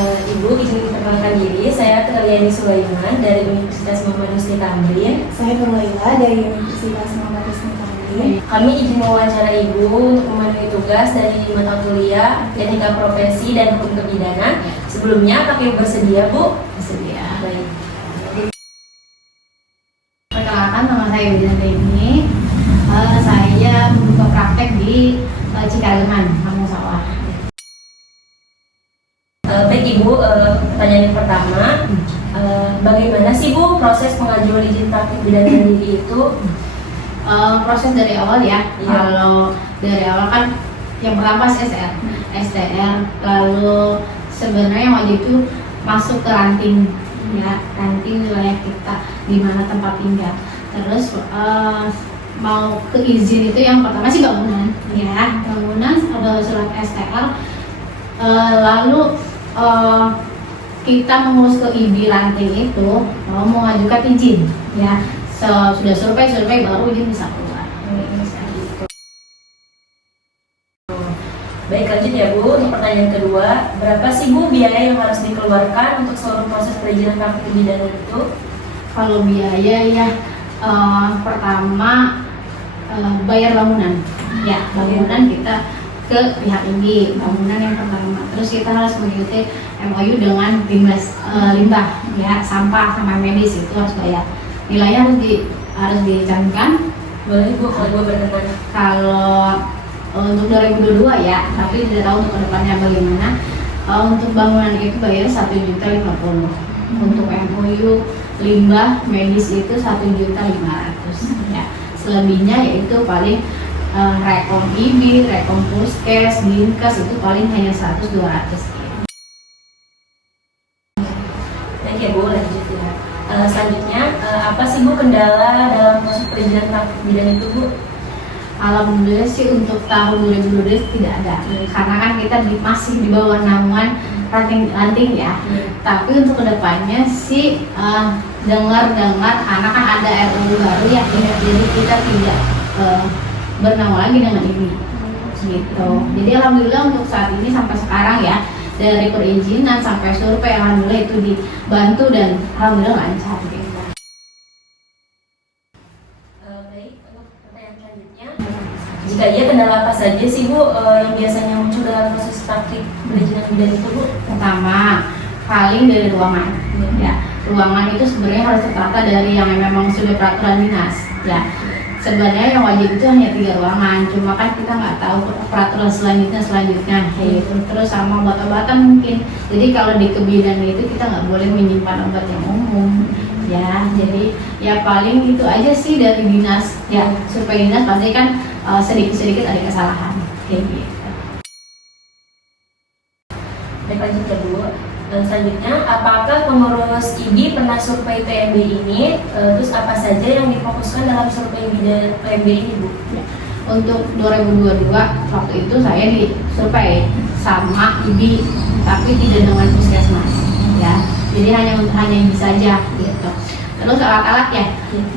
Ibu, izin memperkenalkan diri. Saya Triani Sulaiman dari Universitas Muhammad Husni Tamrin. Saya Nurlaila dari Universitas Muhammad Husni Tamrin. Kami izin mewawancara Ibu untuk memenuhi tugas dari mata kuliah Teknika Profesi dan Hukum Kepidana. Sebelumnya, kami bersedia, Bu? Bersedia. Baik. Perkenalkan, nama saya Widianti. Saya membuka praktek di Cikalengan, Kampung Sawah. Baik Ibu, pertanyaan yang pertama, bagaimana sih Bu proses pengajuan izin praktik bidang diri itu? Proses dari awal ya. Iya. Kalau dari awal kan yang pertama STR, lalu sebenarnya wajib itu masuk ke ranting ya, ranting wilayah kita di mana tempat tinggal. Terus mau ke izin itu yang pertama sih bangunan ya, bangunan ada surat STR, lalu kita mengurus ke IB ranting itu mau mengajukan izin ya. Sudah survei baru izin bisa keluar. Baik, lanjut ya Bu. Untuk pertanyaan kedua, berapa sih Bu biaya yang harus dikeluarkan untuk seluruh proses perizinan praktik bidang itu? Kalau biaya ya, pertama bayar bangunan ya, bangunan kita ke pihak ini, bangunan yang pertama. Terus kita harus mengikuti MOU dengan limbah ya, sampah sama medis itu harus bayar. Nilainya harus dicantumkan. Boleh Bu, kalau Ibu berkenan. Kalau untuk 2022 ya, tapi tidak tahu untuk kedepannya bagaimana. Untuk bangunan itu bayar 1.050.000. Untuk MOU limbah medis itu 1.500.000 ya. Selebihnya yaitu paling rekom IB, rekom puskes, dinkes itu paling hanya 100-200. Baik ya Bu, lanjut ya. Selanjutnya, apa sih Bu kendala dalam proses perizinan praktik bidang itu Bu? Alhamdulillah sih untuk tahun 2022 tidak ada, karena kan kita masih di bawah naungan ranting ya. Tapi untuk kedepannya sih dengar anak kan ada RUU baru ya, jadi kita tidak bernaung lagi dengan ini gitu. Jadi alhamdulillah untuk saat ini sampai sekarang ya, dari perizinan sampai survei alhamdulillah itu dibantu dan alhamdulillah lancar gitu. Baik, untuk pertanyaan selanjutnya, jika iya kendala apa saja sih Bu yang biasanya muncul dalam proses praktik perizinan bidang itu Bu? Pertama, paling dari ruangan ya. Ruangan itu sebenarnya harus tertata dari yang memang sudah peraturan dinas ya. Sebenarnya yang wajib itu hanya 3 ruangan, cuma kan kita nggak tahu peraturan selanjutnya gitu. Terus sama obat-obatan mungkin. Jadi kalau di kebidanan itu kita nggak boleh menyimpan obat yang umum ya. Jadi ya paling itu aja sih dari dinas ya. Supaya dinas pasti kan sedikit-sedikit ada kesalahan kayak gitu. Baik, lanjut ya Bu. Selanjutnya, apakah pengurus IBI pernah survei PMB ini? Terus apa saja yang difokuskan dalam survei bidang PMB ini Bu? Ya. Untuk 2022 waktu itu saya disurvei sama IBI, tapi tidak dengan puskesmas ya. Jadi hanya IBI saja gitu. Terus alat-alat ya,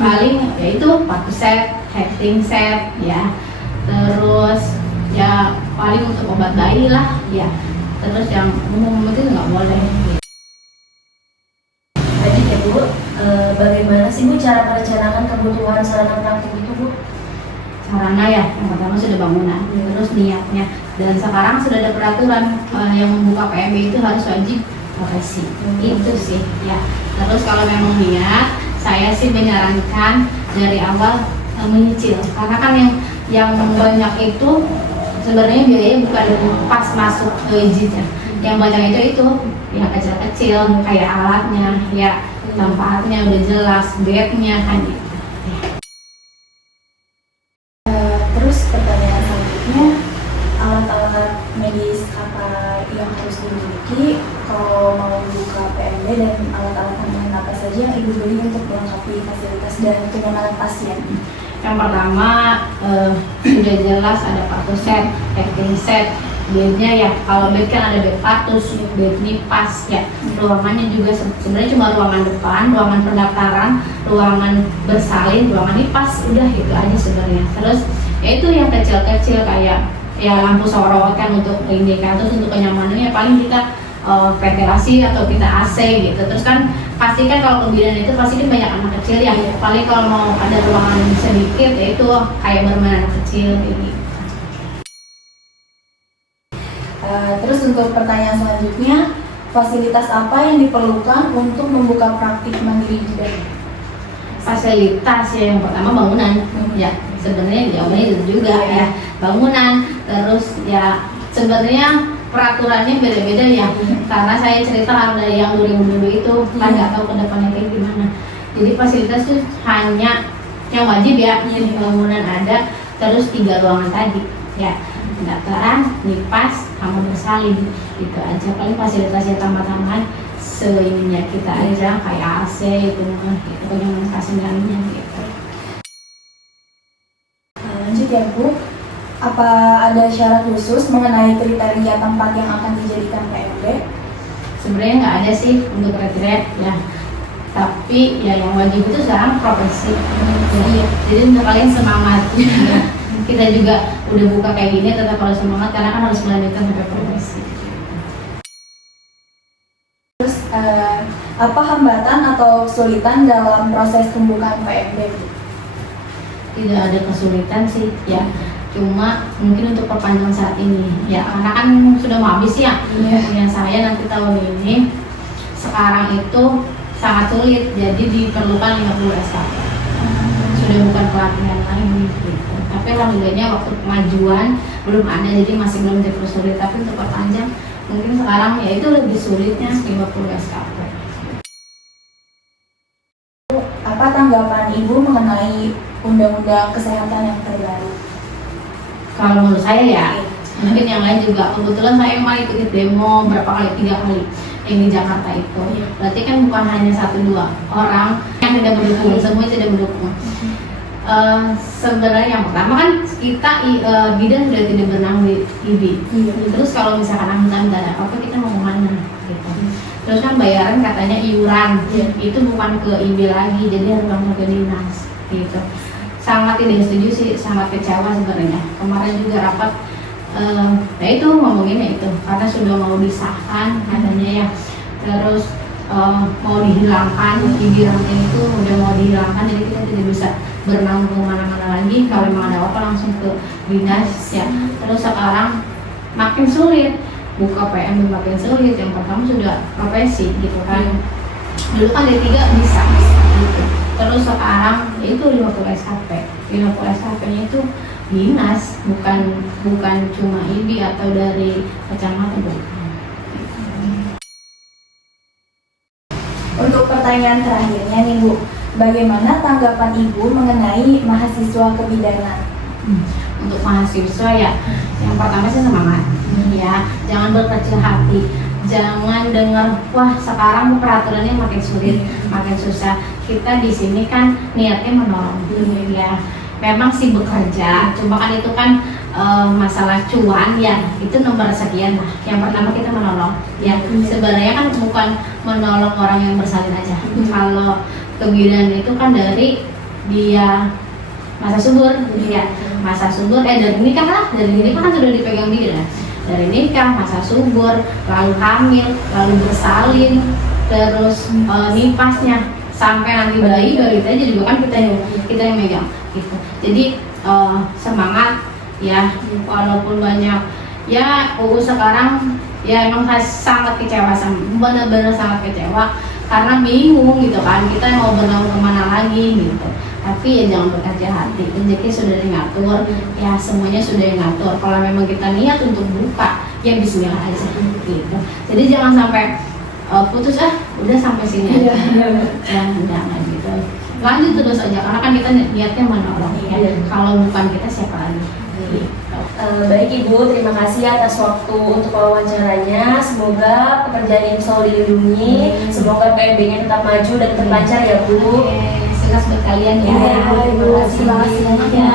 paling yaitu paku set, hefting set ya. Terus ya paling untuk obat bayi lah ya. Terus yang umum itu nggak boleh. Lanjut ya Bu, bagaimana sih Bu cara merencanakan kebutuhan sarana praktik itu Bu? Sarana ya, yang pertama sudah bangunan, terus niatnya. Dan sekarang sudah ada peraturan yang membuka PMB itu harus wajib profesi. Itu sih ya. Terus kalau memang niat, saya sih menyarankan dari awal menyicil, karena kan yang banyak itu sebenarnya biayanya bukan pas masuk ke izinnya. Yang banyak itu yang kecil-kecil kayak alatnya ya, tempatnya udah jelas, bednya kan gitu. Terus pertanyaan selanjutnya, alat-alat medis apa yang harus dimiliki kalau mau buka PMB, dan alat-alat tambahan apa saja yang Ibu beli untuk melengkapi fasilitas dan kenyamanan pasien? Yang pertama sudah jelas ada paku set, hefting set, bednya ya. Kalau bed kan ada bed patus, bed nipas ya. Ruangannya juga sebenarnya cuma ruangan depan, ruangan pendaftaran, ruangan bersalin, ruangan nipas, udah itu aja sebenarnya. Terus ya itu yang kecil-kecil kayak ya lampu sorot kan untuk indikator, untuk kenyamanannya paling kita ventilasi atau kita AC gitu. Terus kan pasti kan kalau kebidanan itu pasti kan banyak anak kecil ya. Paling kalau mau ada ruangan sedikit ya itu kayak bermain anak kecil ini. Terus untuk pertanyaan selanjutnya, fasilitas apa yang diperlukan untuk membuka praktik mandiri bidan? Fasilitas ya, yang pertama bangunan ya, sebenarnya jawabannya itu juga ya, bangunan. Terus ya sebenarnya peraturannya beda-beda ya, karena saya cerita ada yang 2000 itu kan nggak tahu ke depannya kayak gimana. Jadi fasilitas itu hanya yang wajib ya, bangunan ada, terus 3 ruangan tadi ya, pendaftaran, nipas, kamar bersalin, gitu aja. Paling fasilitasnya tambah-tambahan seininya kita aja, kayak AC itu dengan fasilitasnya gitu. Lanjut ya Bu, apa ada syarat khusus mengenai kriteria tempat yang akan dijadikan PMB? Sebenarnya nggak ada sih untuk kriteria ya, tapi ya yang wajib itu sekarang profesi. Jadi untuk kalian semangat. Kita juga udah buka kayak gini tetap harus semangat karena kan harus melanjutkan sampai profesi. Terus apa hambatan atau kesulitan dalam proses pembukaan PMB? Tidak ada kesulitan sih ya, cuma mungkin untuk perpanjangan saat ini ya, karena kan sudah mau habis ya. Yang saya nanti tahun ini sekarang itu sangat sulit, jadi diperlukan 50 SKP. Sudah bukan pelatihan lagi gitu. Tapi alhamdulillahnya waktu pengajuan belum ada, jadi masih belum dipersulit. Tapi untuk perpanjang mungkin sekarang ya itu lebih sulitnya 50 SKP. Apa tanggapan Ibu mengenai Undang-Undang Kesehatan yang terbaru? Kalau menurut saya ya, mungkin yang lain juga. Kebetulan saya mau ikut demo berapa kali, 3 kali yang di Jakarta itu. Berarti kan bukan hanya 1-2 orang yang tidak mendukung, semua tidak mendukung. Sebenarnya yang pertama kan kita bidan sudah tidak bernama di IBI. Terus kalau misalkan angkutan dan apa kita mau kemana gitu. Terus kan bayaran katanya iuran, itu bukan ke IBI lagi, jadi harus langsung ke dinas gitu. Sangat tidak setuju sih, sangat kecewa sebenarnya. Kemarin juga rapat, ya itu ngomonginnya itu karena sudah mau disahkan katanya ya. Terus mau dihilangkan, IBI ranting itu udah mau dihilangkan, jadi kita tidak bisa berenang kemana-mana lagi. Kalau memang ada apa langsung ke dinas ya. Terus sekarang makin sulit, buka PMB makin sulit. Yang pertama sudah profesi gitu kan. Dulu kan D3 bisa gitu. Terus sekarang itu 50 SKP. 50 SKP-nya itu dinas, bukan cuma IBI atau dari kecamatan. Untuk pertanyaan terakhirnya nih Bu, bagaimana tanggapan Ibu mengenai mahasiswa kebidanan? Untuk mahasiswa ya, yang pertama sih semangat ya, jangan berkecil hati, jangan dengar wah sekarang peraturannya makin sulit, makin susah. Kita di sini kan niatnya menolong ya, memang sih bekerja, cuma kan itu kan masalah cuan ya, itu nomor sekian lah. Yang pertama kita menolong ya, sebenarnya kan bukan menolong orang yang bersalin aja. Kalau kebidanan itu kan dari dia masa subur ya, masa subur dari nikah lah, dari nikah kan sudah dipegang bidan, dari nikah, masa subur, lalu hamil, lalu bersalin, terus nipasnya sampai nanti bayi, baru itu aja juga kan kita yang megang gitu. Jadi semangat ya, walaupun banyak ya UU sekarang ya emang saya sangat kecewa, benar-benar sangat kecewa karena bingung gitu kan, kita mau bernaung kemana lagi gitu. Tapi ya jangan berkecil hati, rezeki sudah diatur ya, semuanya sudah diatur. Kalau memang kita niat untuk buka ya bismillah aja gitu. Jadi jangan sampai putus udah sampai sini aja ya, jangan gitu, lanjut terus aja karena kan kita niatnya menolong ya. Kalau bukan kita siapa lagi gitu. Baik Ibu, terima kasih atas waktu untuk wawancaranya. Semoga pekerjaan Ibu selalu dilindungi, semoga PMB-nya tetap maju dan terlancar ya Bu. Sukses buat kalian ya. Terima kasih. Terima kasih banyak ya.